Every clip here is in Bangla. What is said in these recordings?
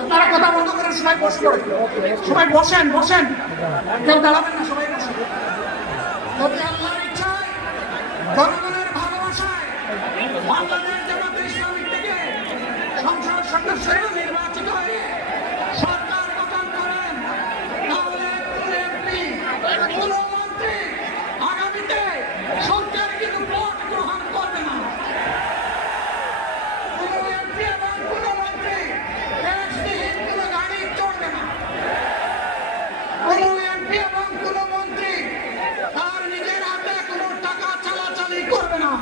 আপনারা কথা বন্ধ করে সবাই বসে পড়ে, সবাই বসেন বসেন, কেউ দাঁড়াবেন না, সবাই বসেন। যদি আল্লাহর ইচ্ছায় জনগণের ভালোবাসায় বাংলাদেশ জামাতে ইসলামী থেকে সংসদ সদস্য নির্বাচিত হয়ে সরকার গঠন করেন, তাহলে কোন এমপি কোন মন্ত্রী আগামীতে সরকার কিন্তু ভোট গ্রহণ করবে না। কোন এমপি এবং কোন মন্ত্রী দেশবিহীন কোন গাড়ি চড়বে না। কোন এমপি এবং কোন মন্ত্রী তার নিজের হাতে কোনো টাকা চালাচালি করবে না।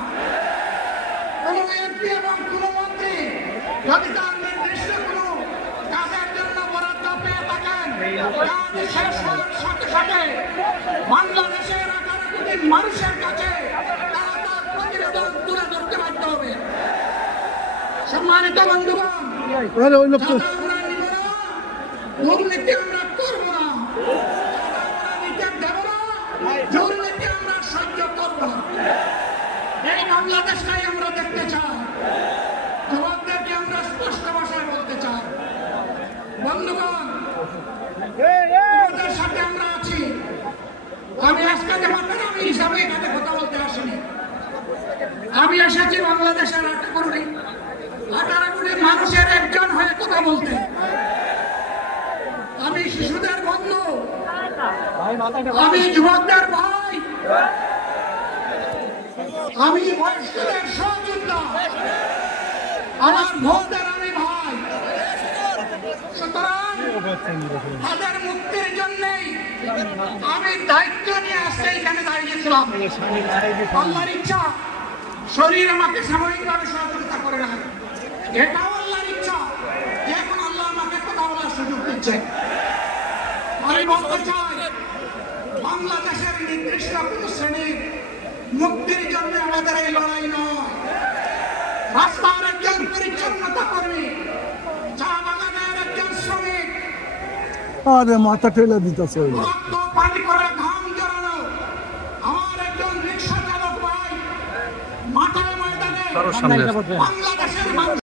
কোন এমপি এবং কোন মন্ত্রী যদি তার নির্দিষ্ট কোনো কাজের জন্য বরাদ্দ পেয়ে থাকেন, কাজ শেষ হওয়ার সাথে সাথে বাংলাদেশের 18 কোটি মানুষের কাছে তারা তার প্রতিবেদন তুলে ধরতে বাধ্য হবে। সম্মানিত বন্ধুগণ, আমরা নিব না, দুর্নীতি আমরা করব না, আমরা নিতে দেব না, দুর্নীতি আমরা সহ্য করব না। এই বাংলাদেশটাই আমরা দেখতে চাই। যুবকদেরকে আমরা স্পষ্ট ভাষায় বলতে চাই, বন্ধুগণ তোমাদের সাথে আমরা আছি। আমি আজকে জামাতের আমির হিসাবে এখানে কথা বলতে আসিনি। আমি এসেছি বাংলাদেশের 18 কোটি মানুষের একজন হয়ে কথা বলতে। আমি শিশুদের বন্ধু, আমি যুবকদের ভাই, আমি বয়স্কদের সহযোদ্ধা, আমার ভোটের আমি ভাই। সুতরাং তাদের মুক্তির জন্যই আমি দায়িত্ব নিয়ে আসতে এখানে দাঁড়িয়েছিলাম। আল্লাহর ইচ্ছা শরীর আমাকে সাময়িকভাবে সহযোগিতা করে না, এটাও আল্লাহর ইচ্ছা যে এখন আল্লাহ আমাকে কথা বলার সুযোগ দিচ্ছে। আমি বলতে চাই, বাংলাদেশের নির্দিষ্ট কোন শ্রেণীর মুক্তির জন্য আমাদের এই লড়াই নয়। রাস্তার একজন পরিচ্ছন্নতা কর্মী, চা বাগানের একজন শ্রমিক, আরে মাথা ঠেলে দিতেছে, রক্ত পানি করে ঘাম জড়ানো আমার একজন রিক্সা চালক ভাই মাঠে ময়দানে বাংলাদেশের মানুষ